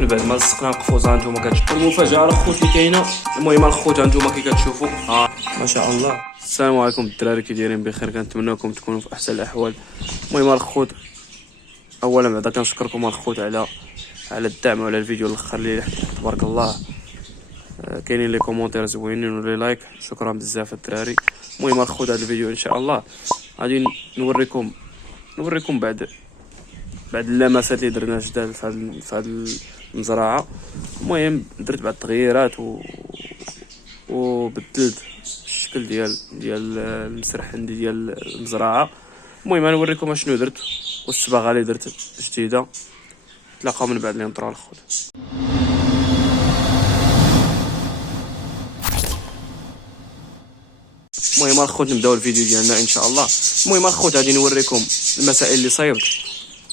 من بعد ما لصقنا القفوزه نتوما كتشوفوا المفاجاه الخوت اللي كاينه. المهم الخوت نتوما كي كتشوفوا ما شاء الله. السلام عليكم الدراري، كي دايرين بخير؟ كنتمنىكم تكونوا في احسن الاحوال. المهم الخوت، اولا بعدا كنشكركم الخوت على الدعم وعلى الفيديو الاخر اللي تبارك الله كاينين لي كومونتير زوينين ولي لايك، شكرا بزاف الدراري. المهم الخوت، هذا الفيديو ان شاء الله غادي نوريكم بعد اللمسات اللي درنا جداد في هذه المزرعه. المهم درت بعض التغييرات وبدلت الشكل ديال المسرح عندي ديال المزرعه. المهم نوريكم شنو درت والصباغه اللي درت جديده. تلاقاو من بعد الانطرو الخوت. المهم الخوت نبداو الفيديو ديالنا ان شاء الله. المهم الخوت غادي نوريكم المسائل اللي صايبت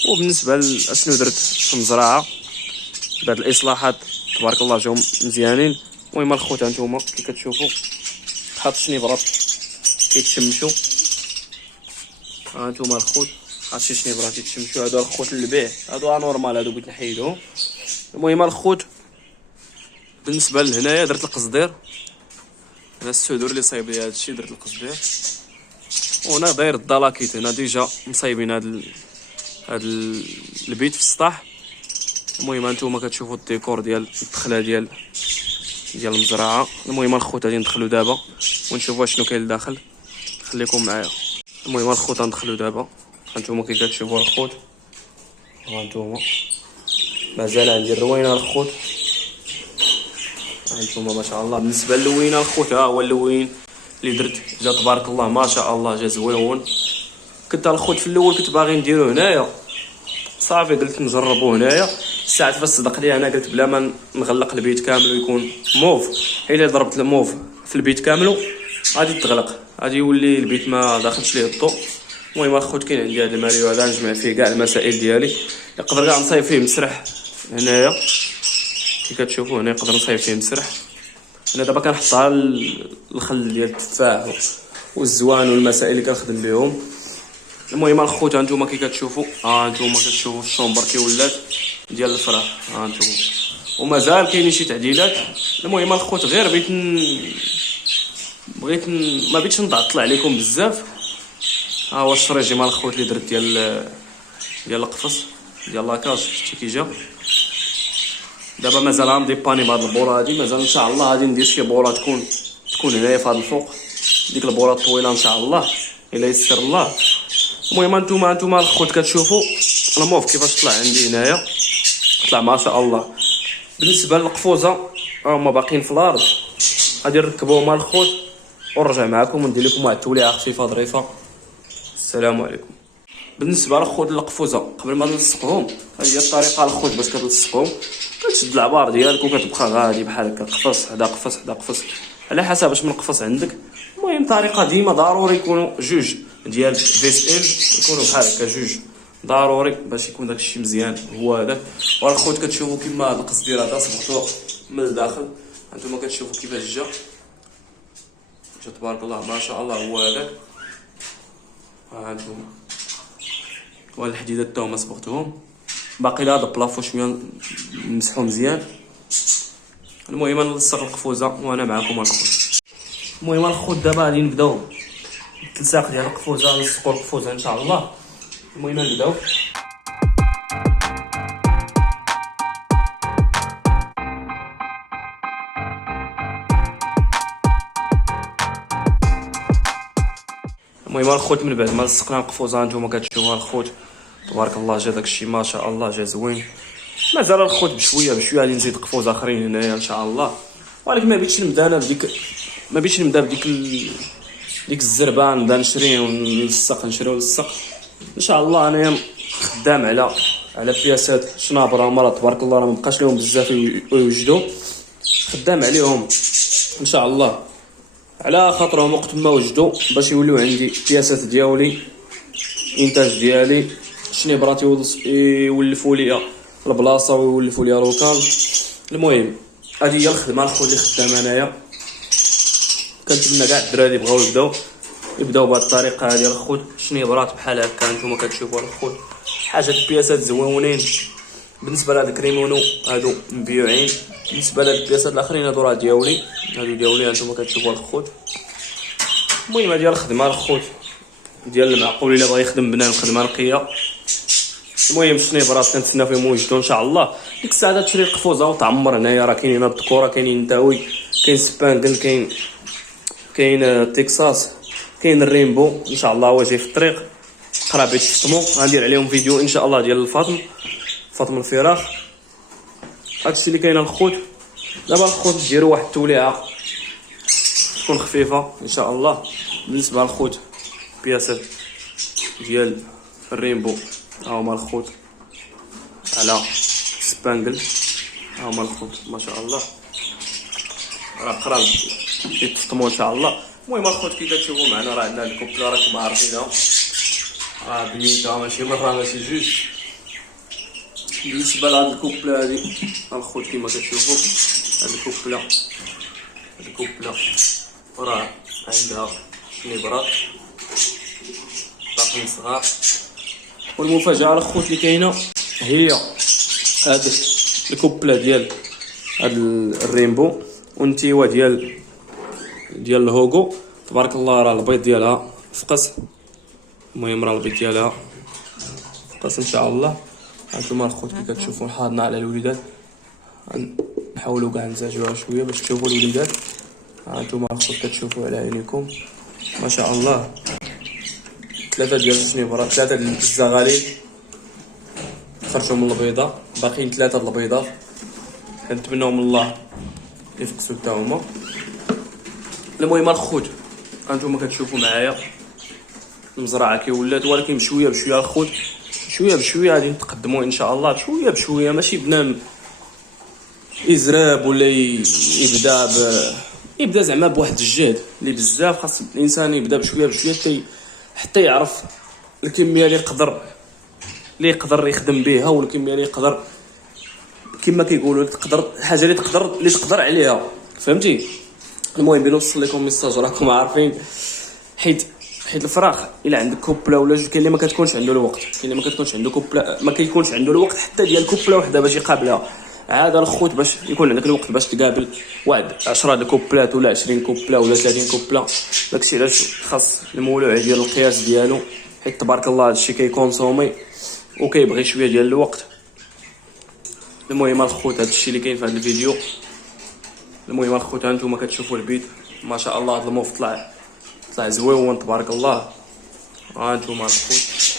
وبالنسبه لاشنو درت في المزرعه. بعد الاصلاحات تبارك الله جاو مزيانين. المهم الخوت هانتوما كي كتشوفوا حاط شنيبرات كيتشمشوا. هانتوما الخوت حاط شي شنيبرات كيتشمشوا. هادو الخوت للبيع، هادو نورمال، هادو بغيت نحيدهم. المهم الخوت بالنسبه لهنايا درت القصدير، هذا السودور اللي صايب لي هادشي درت القصدير. وهنا داير الدلاكيت، هنا ديجا مصايبين هاد البيت في السطح. المهم هانتوما كتشوفوا الديكور ديال الدخله ديال المزرعه. المهم الخوت غادي ندخلوا دابا ونشوفوا شنو كاين لداخل، خليكم معايا. المهم الخوت غندخلوا دابا. هانتوما كي كتشوفوا الخوت، هانتوما مازال عندي الروينه الخوت. هانتوما ما شاء الله. بالنسبه للوينه الخوت، ها هو اللوين اللي درت، جا تبارك الله ما شاء الله، جا زويون. كنت الخوت في الاول كنت باغي نديرو هنايا، صافي قلت نجربو هنايا. ساعات فاش صدق لي انا قلت بلا ما نغلق البيت كامل ويكون موف، الا ضربت الموف في البيت كامل غادي تغلق، غادي يولي البيت ما داخلش ليه الضوء. المهم الخوت كاين عندي هذا الماريو هذا نجمع فيه كاع المسائل ديالي. نقدر كاع نصايب فيه مسرح هنايا كي كتشوفوا، هنا نقدر نصايب فيه مسرح. انا دابا كنحطها الخل ديال التفاح والزوان والمسائل اللي كنخدم بهم. المهم الخوت هانتوما كي كتشوفوا، هانتوما كتشوفوا الشومبر كي ولات ديال الفراخ، هانتوما ومازال كاينين شي تعديلات. المهم الخوت غير بغيت ما بغيتش نطلع عليكم بزاف. ها هو الشريجي مال الخوت اللي درت ديال القفص ديال لاكاج، شتي كي جا. دابا مازال غنديباني بهاد البوله هادي، مازال ان شاء الله غادي ندير شي بوله تكون هنايا في هاد الفوق، ديك البوله الطويله ان شاء الله الا يسر الله. المهم هانتوما الخوت كتشوفوا الموف كيفاش طلع عندي هنايا، طلع ما شاء الله. بالنسبه للقفوزه هما باقيين في الارض، غادي نركبوهم الخوت ونرجع معكم وندير لكم واحد التوليعه خفيفه ظريفه. السلام عليكم. بالنسبه للخوت القفوزه قبل ما نلصقهم، هذه هي الطريقه الخوت باش كتلصقهم. كتشد العبار ديالك وكتبقى غادي بحال هكا، قفص حدا قفص حدا قفص على حسب اش من قفص عندك. المهم طريقه ديما ضروري يكونوا جوج ديال فيس ال، يكونوا بحال هكا جوج ضروري باش يكون داكشي مزيان. هو هذاك. والخوت كتشوفوا كيما هاد القصدير هذا صبغتو من الداخل، هانتوما كتشوفوا كيفاش جا تبارك الله ما شاء الله. هو هذاك، هانتوما وهاد الحديدات تا هما صبغتهم. باقي لهاد البلافو شويه نمسحو مزيان. المهم نلصق القفوزه وانا معكم الخوت. المهم الخوت دابا غادي نبداو التلصاق ديال القفوزه، نلصقوا القفوزه ان شاء الله. المهم نبداو. المهم الخوت من بعد ما لصقنا القفوزه نتوما كتشوفوها الخوت تبارك الله، جا داكشي ما شاء الله، جا زوين. مازال الخوت بشويه غادي نزيد قفوز اخرين هنايا ان شاء الله. ولكن ما بغيتش نبدا بديك الزربه، نبدا نشري ونلصق ان شاء الله. انايا خدام على بياسات شنابره مرات تبارك الله، راه مابقاش لهم بزاف يوجدوا، خدام عليهم ان شاء الله على خاطرهم وقت ما وجدوا باش يوليو عندي بياسات ديالي، انتاج ديالي، شنيبرات يولفوا لي البلاصه ويولفوا لي لوكال. المهم هذه هي الخدمه الخوت اللي خدام انايا. كنتمنى كاع الدراري بغاو يبداو بهذه الطريقه هذه الخوت. شنيبرات بحال هكا نتوما كتشوفوا الخوت، حاجه بياسات زوينين بالنسبه لهاد الكريمونو هادو مبيوعين. بالنسبه لهاد البياسات الاخرين هادو راه دياولي، هادو دياولي هانتوما كتشوفوا الخوت. المهم ديال الخدمه الخوت ديال المعقول الا بغى يخدم بنان الخدمه نقيه. المهم الشنيبرات كنتسنى فيهم يوجدوا ان شاء الله. ديك الساعه تشري القفوزه وتعمر. هنايا راه كاينين الذكوره، كاينين الداوي، كاين سبانجل، كاين تكساس، كاين الرينبو. ان شاء الله هو جاي في الطريق قرابه يتفطموا. غندير عليهم فيديو ان شاء الله ديال فطم الفراخ. هادشي اللي كاين الخوت. دابا الخوت ديروا واحد التوليعه تكون خفيفه ان شاء الله. بالنسبه للخوت بياسات ديال الرينبو ها هما الخوت على سبانجل، ها هما الخوت ما شاء الله راه قراب يتفطموا ان شاء الله. المهم الخوت كي كتشوفوا معنا راه عندنا الكوبلا راكم عارفينها، راه بنيتها ماشي مره ماشي جوج. بالنسبه لهاد الكوبلا هادي الخوت كيما كتشوفوا هاد الكوبلا راه عندها شنيبرات باقيين صغار. والمفاجاه الخوت اللي كاينه هي هاد الكوبلا ديال هاد الرينبو والنتيوه ديال الهوغو. تبارك الله راه البيض ديالها فقس. المهم راه البيض ديالها فقس ان شاء الله. هانتوما الخوت كي كتشوفوا حاضنا على الوليدات، نحاولوا كاع نزعجوها شويه باش تشوفوا الوليدات. هانتوما الخوت كتشوفوا على عينيكم ما شاء الله. 3 ديال الشنيبرات، 3 ديال الزغاليل خرجوا من البيضه، باقيين 3 د البيضات. كنتمناو من الله يفقسوا حتى هما. المهم الخوت هانتوما كتشوفوا معايا المزرعه كي ولات، ولكن بشويه بشويه الخوت، شويه بشويه غادي نتقدموا ان شاء الله. بشويه بشويه ماشي بنان يزراب ولا يبدا زعما بواحد الجهد اللي بزاف. خاص الانسان يبدا بشويه بشويه حتى يعرف الكميه اللي يقدر يخدم بها، والكميه اللي يقدر كما كيقولوا تقدر الحاجه اللي تقدر عليها، فهمتي. المهم بنوصل لكم ميساج راكم عارفين، حيت الفراخ الا عندك كوبلا ولا جوج كاين اللي ما كتكونش عنده الوقت، كاين اللي ما كتكونش عنده كوبلا، ما كيكونش عنده الوقت حتى ديال كوبلا وحده باش يقابلها. عاد الخوت باش يكون عندك الوقت باش تقابل واحد 10 د الكوبلات ولا 20 كوبلا ولا 30 كوبلا. داكشي علاش خاص المولوع ديال القياس ديالو، حيت تبارك الله هادشي كيكونسومي وكيبغي شويه ديال الوقت. المهم الخوت هادشي اللي كاين في هذا الفيديو. المهم الخوت هانتوما كتشوفوا البيت ما شاء الله. هاد الموف طلع زويون تبارك الله. هانتوما الخوت.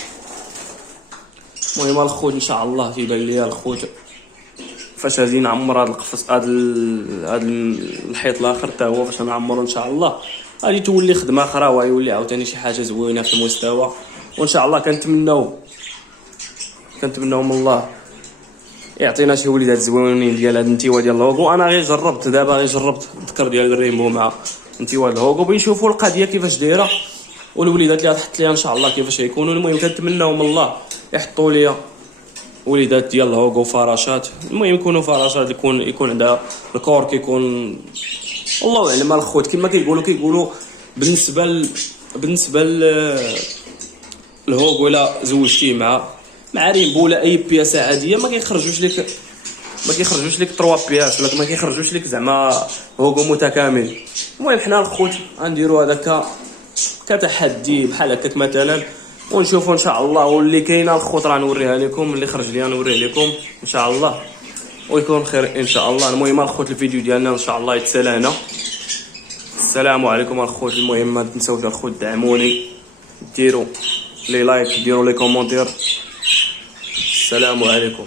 المهم الخوت ان شاء الله كيبان ليا الخوت فاش غادي نعمر هاد القفص هاد الحيط الاخر حتى هو فاش نعمرو ان شاء الله غادي تولي خدمه اخرى ويولي عاوتاني شي حاجه زوينه في المستوى. وان شاء الله كنتمناو من الله يعطينا شي وليدات زوينين ديال هاد النتيوه ديال الهوغو. انا غير جربت دابا الذكر ديال الريمبو مع نتيوه الهوغو بنشوفوا القضيه كيفاش دايره والوليدات اللي غتحط ليها ان شاء الله كيفاش يكونوا. المهم كنتمناو من الله يحطوا ليا وليدات ديال الهوغو فراشات. المهم يكونوا فراشات يكون عندها الكور كيكون الله اعلم الخوت كما كيقولوا بالنسبه الهوغو الا زوجتيه مع ريمبو ولا اي بياسه عاديه ما كيخرجوش لك 3 بياس ولا ما كيخرجوش لك زعما هوغو متكامل. المهم حنا الخوت غنديروا هذاك كتحدي بحال هكاك مثلا ونشوفوا ان شاء الله. واللي كاينه الخوت راه نوريها لكم، اللي خرج ليا نوريه لكم ان شاء الله ويكون خير ان شاء الله. المهم الخوت الفيديو ديالنا ان شاء الله يتسالى هنا. السلام عليكم الخوت. المهم ما تنساوش الخوت دعموني، ديروا لي لايك، ديروا لي كومونتير. السلام عليكم.